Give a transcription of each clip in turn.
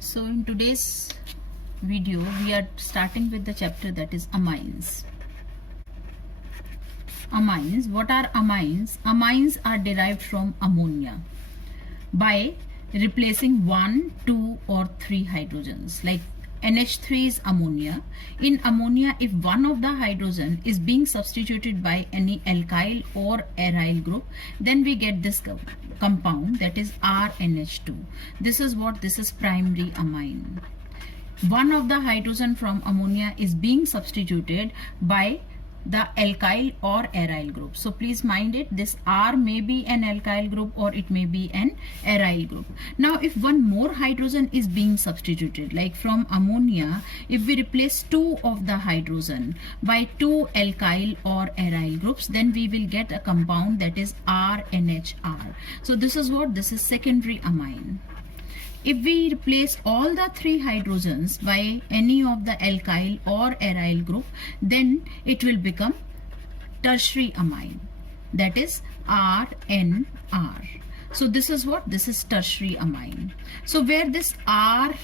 So in today's video we are starting with the chapter that is amines. Amines, what are amines? Amines are derived from ammonia by replacing 1, 2 or 3 hydrogens. Like NH3 is ammonia. In ammonia, if one of the hydrogen is being substituted by any alkyl or aryl group, then we get this compound, that is RNH2. This is primary amine. One of the hydrogen from ammonia is being substituted by the alkyl or aryl group. So please mind it, this R may be an alkyl group or it may be an aryl group. Now if one more hydrogen is being substituted, like from ammonia, if we replace 2 of the hydrogen by 2 alkyl or aryl groups, then we will get a compound that is RNHR. So this is secondary amine. If we replace all the 3 hydrogens by any of the alkyl or aryl group, then it will become tertiary amine, that is RNR. So this is tertiary amine. So where this R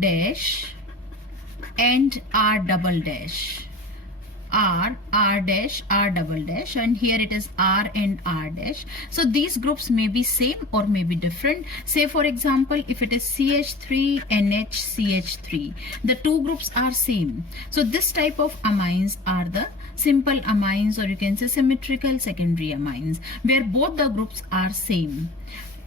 dash and R double dash, R dash, R double dash, and here it is R and R dash. So these groups may be same or may be different. Say for example, if it is CH3, NH, CH3, the two groups are same. So this type of amines are the simple amines, or you can say symmetrical secondary amines, where both the groups are same.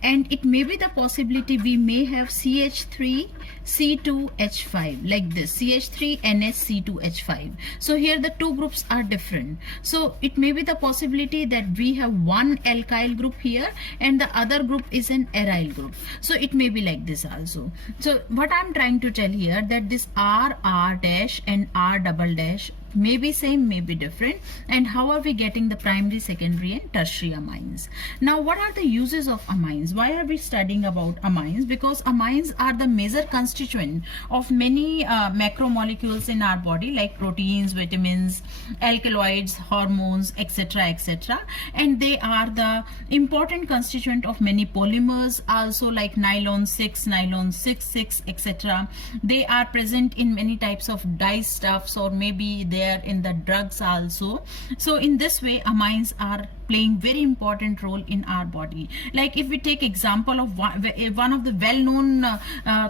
And it may be the possibility we may have CH3 C2H5 like this, CH3 NH C2H5. So here the two groups are different. So it may be the possibility that we have one alkyl group here and the other group is an aryl group. So it may be like this also. So what I'm trying to tell here, that this R dash and R double dash may be same, may be different. And how are we getting the primary, secondary and tertiary amines? Now what are the uses of amines? Why are we studying about amines? Because amines are the major constituent of many macromolecules in our body, like proteins, vitamins, alkaloids, hormones, etc, etc. And they are the important constituent of many polymers also, like nylon 6, nylon 6, etc. They are present in many types of dye stuffs, or maybe they are in the drugs also. So in this way amines are playing very important role in our body. Like if we take example of one of the well-known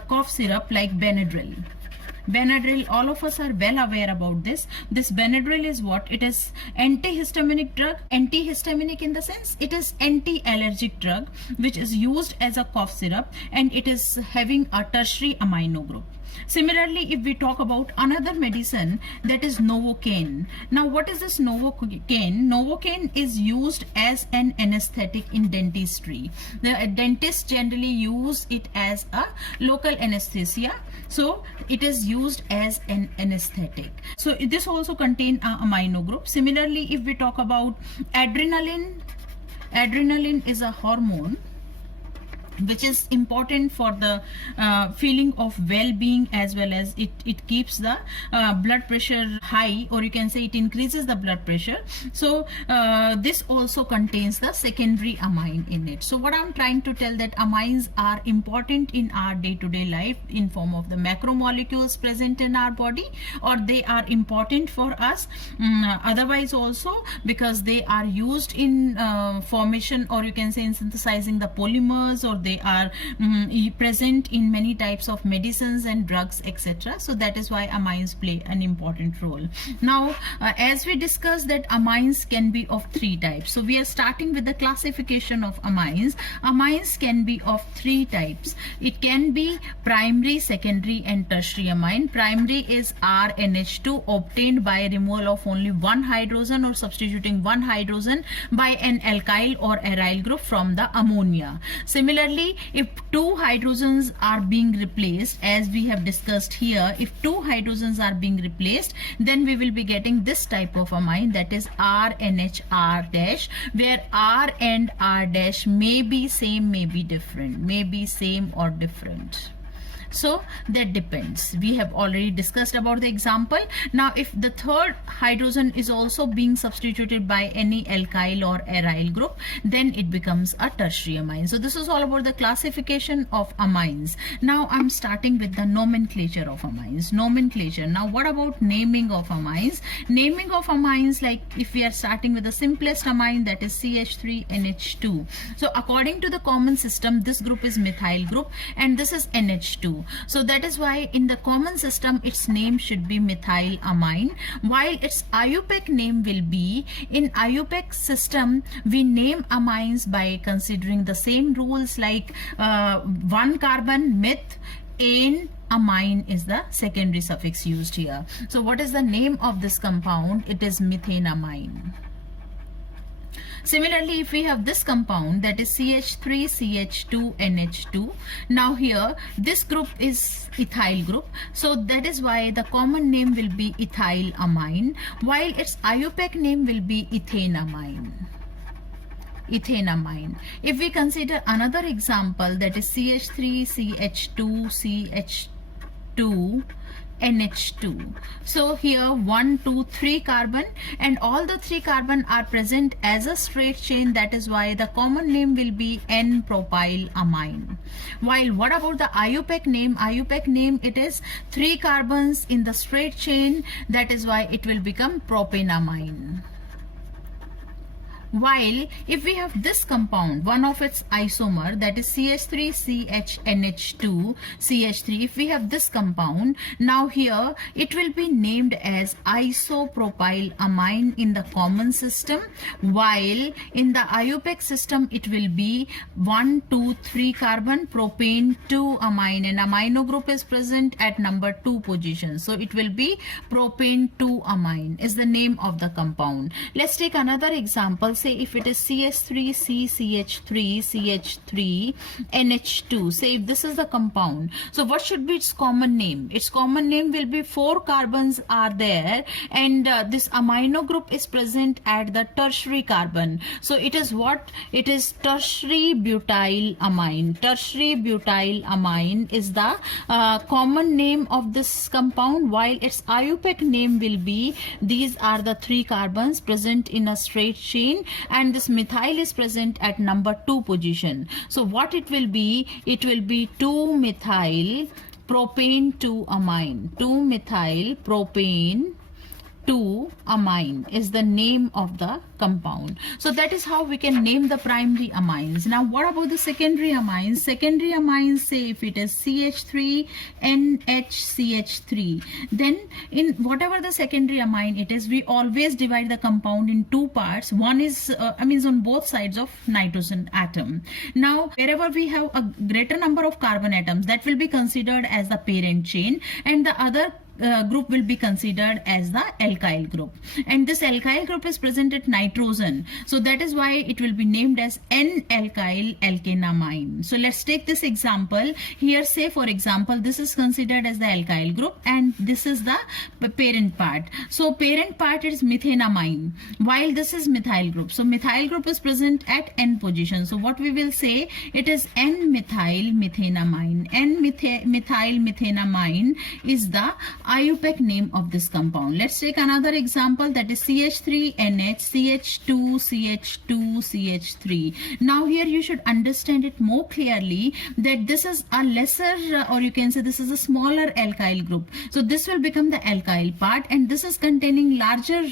cough syrup like Benadryl. Benadryl, all of us are well aware about this. This Benadryl is what? It is antihistaminic drug. Antihistaminic in the sense it is anti-allergic drug which is used as a cough syrup, and it is having a tertiary amino group. Similarly, if we talk about another medicine, that is Novocaine. Now what is this Novocaine? Novocaine is used as an anesthetic in dentistry. The dentists generally use it as a local anesthesia. So it is used as an anesthetic. So this also contains a amino group. Similarly, if we talk about adrenaline, adrenaline is a hormone which is important for the feeling of well-being, as well as it keeps the blood pressure high, or you can say it increases the blood pressure. So this also contains the secondary amine in it. So what I'm trying to tell, that amines are important in our day-to-day life in form of the macromolecules present in our body, or they are important for us otherwise also, because they are used in formation, or you can say in synthesizing the polymers, or they are present in many types of medicines and drugs, etc. So that is why amines play an important role. Now as we discussed that amines can be of 3 types. So we are starting with the classification of amines. Amines can be of 3 types. It can be primary, secondary and tertiary amine. Primary is RNH2, obtained by removal of only one hydrogen or substituting one hydrogen by an alkyl or aryl group from the ammonia. Similarly, if 2 hydrogens are being replaced, as we have discussed here, if 2 hydrogens are being replaced, then we will be getting this type of amine, that is RNHR dash, where R and R dash may be same, may be different, may be same or different. So that depends. We have already discussed about the example. Now if the third hydrogen is also being substituted by any alkyl or aryl group, then it becomes a tertiary amine. So this is all about the classification of amines. Now I'm starting with the nomenclature of amines. Nomenclature. Now what about naming of amines? Naming of amines, like if we are starting with the simplest amine, that is CH3NH2. So according to the common system, this group is methyl group and this is NH2. So that is why in the common system its name should be methyl amine, while its IUPAC name will be, in IUPAC system we name amines by considering the same rules, like one carbon meth, ane, amine is the secondary suffix used here. So what is the name of this compound? It is methanamine. Similarly, if we have this compound, that is CH3CH2NH2. Now here this group is ethyl group, so that is why the common name will be ethyl amine, while its IUPAC name will be ethanamine. Ethanamine. If we consider another example, that is CH3CH2CH2 NH2. So here 1, 2, 3 carbon, and all the 3 carbon are present as a straight chain. That is why the common name will be N-propyl amine. While what about the IUPAC name? IUPAC name, it is 3 carbons in the straight chain. That is why it will become propanamine. While if we have this compound, one of its isomer, that is CH3CHNH2 CH3, if we have this compound, now here it will be named as isopropyl amine in the common system, while in the IUPAC system it will be 1, 2, 3 carbon propane 2 amine, and amino group is present at number 2 position. So it will be propane 2 amine is the name of the compound. Let's take another example. Say if it is CH3CCH3CH3NH2, say if this is the compound, so what should be its common name? Its common name will be 4 carbons are there, and this amino group is present at the tertiary carbon. So it is what? It is tertiary butyl amine. Tertiary butyl amine is the common name of this compound, while its IUPAC name will be, these are the 3 carbons present in a straight chain, and this methyl is present at number 2 position. So what it will be? It will be 2-methyl propane 2 amine. 2-methyl propane 2 amine is the name of the compound. So that is how we can name the primary amines. Now what about the secondary amines? Secondary amines, say if it is CH3NHCH3, then in whatever the secondary amine it is, we always divide the compound in 2 parts. One is on both sides of nitrogen atom. Now wherever we have a greater number of carbon atoms, that will be considered as the parent chain, and the other group will be considered as the alkyl group, and this alkyl group is present at nitrogen, so that is why it will be named as N-alkyl alkanamine. So let's take this example here. Say for example this is considered as the alkyl group and this is the parent part. So parent part is methanamine, while this is methyl group. So methyl group is present at N position, so what we will say, it is N-methyl methanamine. N-methyl methanamine is the IUPAC name of this compound. Let's take another example, that is CH3NH CH2CH2CH3. Now here you should understand it more clearly that this is a lesser or you can say this is a smaller alkyl group. So this will become the alkyl part, and this is containing larger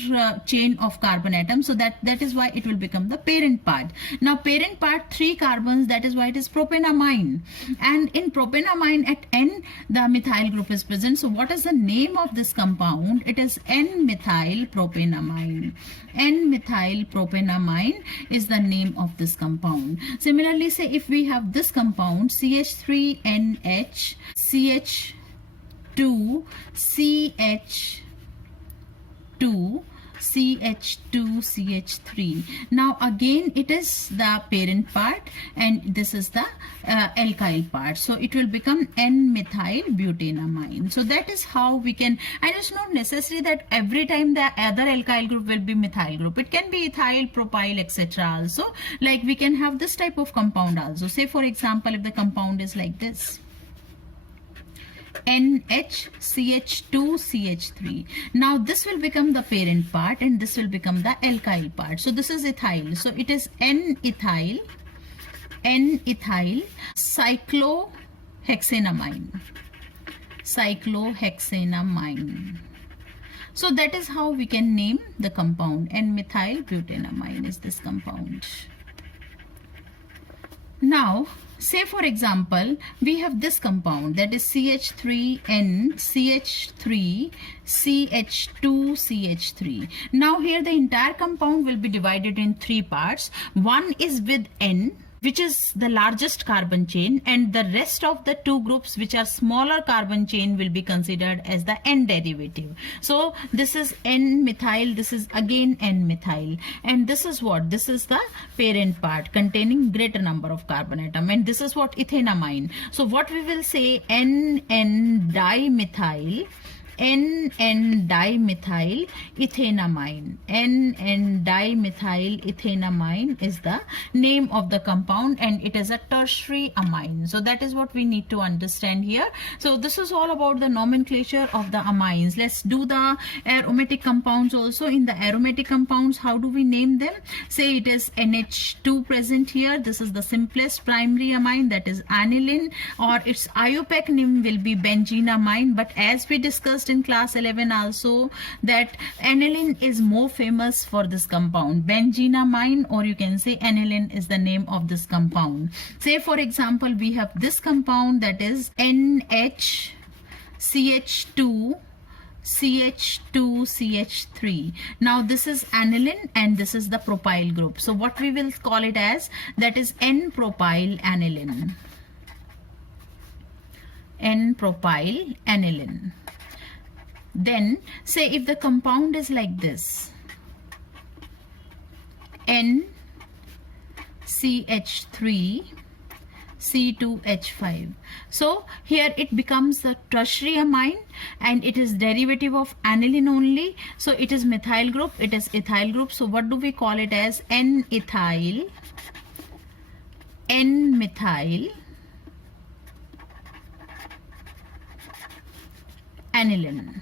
chain of carbon atoms, so that is why it will become the parent part. Now parent part 3 carbons, that is why it is propanamine, and in propanamine at N the methyl group is present. So what is the name of this compound? It is N-methyl propanamine. N-methyl propanamine is the name of this compound. Similarly, say if we have this compound CH3NH CH2CH2 CH2CH3. Now again it is the parent part and this is the alkyl part, so it will become N-methyl butanamine. So that is how we can, and it's not necessary that every time the other alkyl group will be methyl group. It can be ethyl, propyl, etc. also. Like we can have this type of compound also. Say for example if the compound is like this, NHCH2CH3. Now this will become the parent part and this will become the alkyl part. So this is ethyl. So it is N-ethyl cyclohexanamine. So that is how we can name the compound. N-methyl butanamine is this compound. Now, say for example, we have this compound, that is CH3N, CH3, CH2CH3. Now here the entire compound will be divided in three parts. One is with N, which is the largest carbon chain, and the rest of the two groups which are smaller carbon chain will be considered as the N derivative. So this is N-methyl, this is again N-methyl, and this is what? This is the parent part containing greater number of carbon atom, and this is what? Ethanamine. So what we will say, N-dimethyl ethanamine. N-dimethyl ethanamine is the name of the compound, and it is a tertiary amine. So that is what we need to understand here. So this is all about the nomenclature of the amines. Let's do the aromatic compounds also. In the aromatic compounds, how do we name them? Say it is NH2 present here. This is the simplest primary amine, that is aniline, or its IUPAC name will be benzenamine. But as we discussed in class 11 also, that aniline is more famous for this compound. Benzenamine, or you can say aniline, is the name of this compound. Say for example, we have this compound, that is NHCH2CH3. Now this is aniline and this is the propyl group. So what we will call it as, that is N-propyl aniline. N-propyl aniline. Then say if the compound is like this, NCH3 C2H5. So here it becomes the tertiary amine and it is derivative of aniline only. So it is methyl group, it is ethyl group. So what do we call it as? N-ethyl, N-methyl aniline,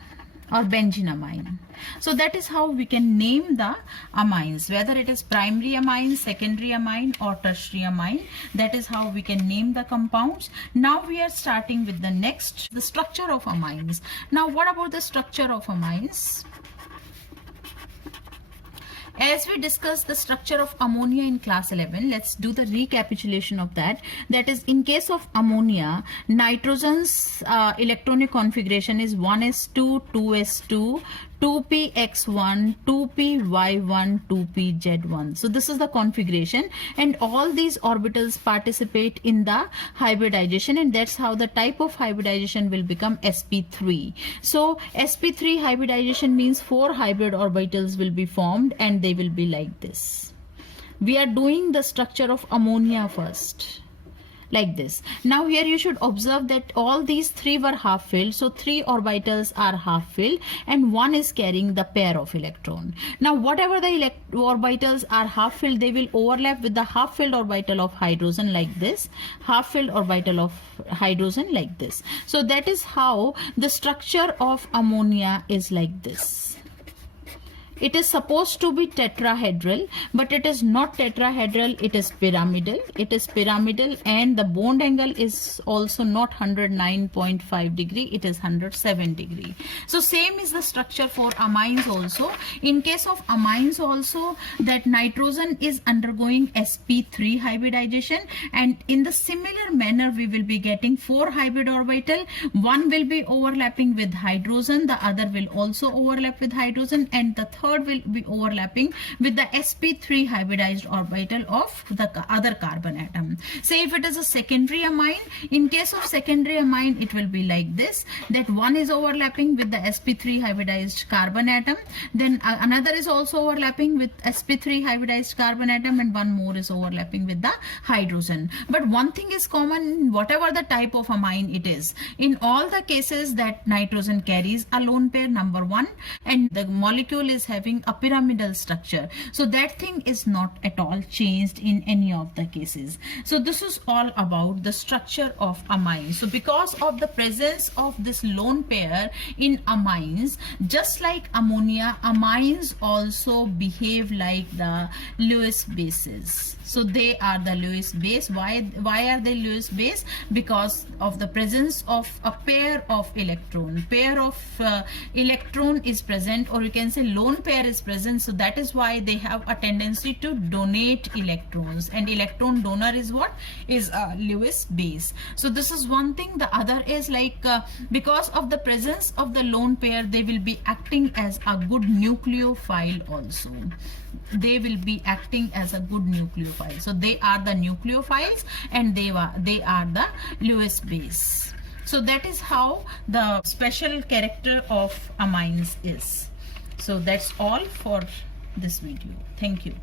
or benzenamine. So that is how we can name the amines, whether it is primary amine, secondary amine, or tertiary amine. That is how we can name the compounds. Now we are starting with the next, the structure of amines. Now what about the structure of amines? As we discussed the structure of ammonia in class 11, let's do the recapitulation of that. That is, in case of ammonia, nitrogen's electronic configuration is 1s2, 2s2, 2px1, 2py1, 2pz1. So this is the configuration, and all these orbitals participate in the hybridization, and that's how the type of hybridization will become sp3. So sp3 hybridization means 4 hybrid orbitals will be formed and they will be like this. We are doing the structure of ammonia first, like this. Now here you should observe that all these 3 were half filled, so 3 orbitals are half filled and 1 is carrying the pair of electron. Now whatever the orbitals are half filled, they will overlap with the half filled orbital of hydrogen like this, half filled orbital of hydrogen like this. So that is how the structure of ammonia is like this. It is supposed to be tetrahedral, but it is not tetrahedral, it is pyramidal. It is pyramidal, and the bond angle is also not 109.5 degree, it is 107 degree. So same is the structure for amines also. In case of amines also, that nitrogen is undergoing sp3 hybridization, and in the similar manner we will be getting 4 hybrid orbital. One will be overlapping with hydrogen, the other will also overlap with hydrogen, and the third will be overlapping with the sp3 hybridized orbital of the other carbon atom. Say if it is a secondary amine, in case of secondary amine it will be like this, that one is overlapping with the sp3 hybridized carbon atom, then another is also overlapping with sp3 hybridized carbon atom, and one more is overlapping with the hydrogen. But one thing is common, whatever the type of amine it is, in all the cases that nitrogen carries a lone pair number 1, and the molecule is having having a pyramidal structure. So that thing is not at all changed in any of the cases. So this is all about the structure of amines. So because of the presence of this lone pair in amines, just like ammonia, amines also behave like the Lewis bases. So they are the Lewis base. Why are they Lewis base? Because of the presence of a pair of electron. Pair of electron is present, or you can say lone pair is present. So that is why they have a tendency to donate electrons, and electron donor is what? Is a Lewis base. So this is one thing. The other is like because of the presence of the lone pair, they will be acting as a good nucleophile also. They will be acting as a good nucleophile. So they are the nucleophiles and they are the Lewis base. So that is how the special character of amines is. So that's all for this video. Thank you.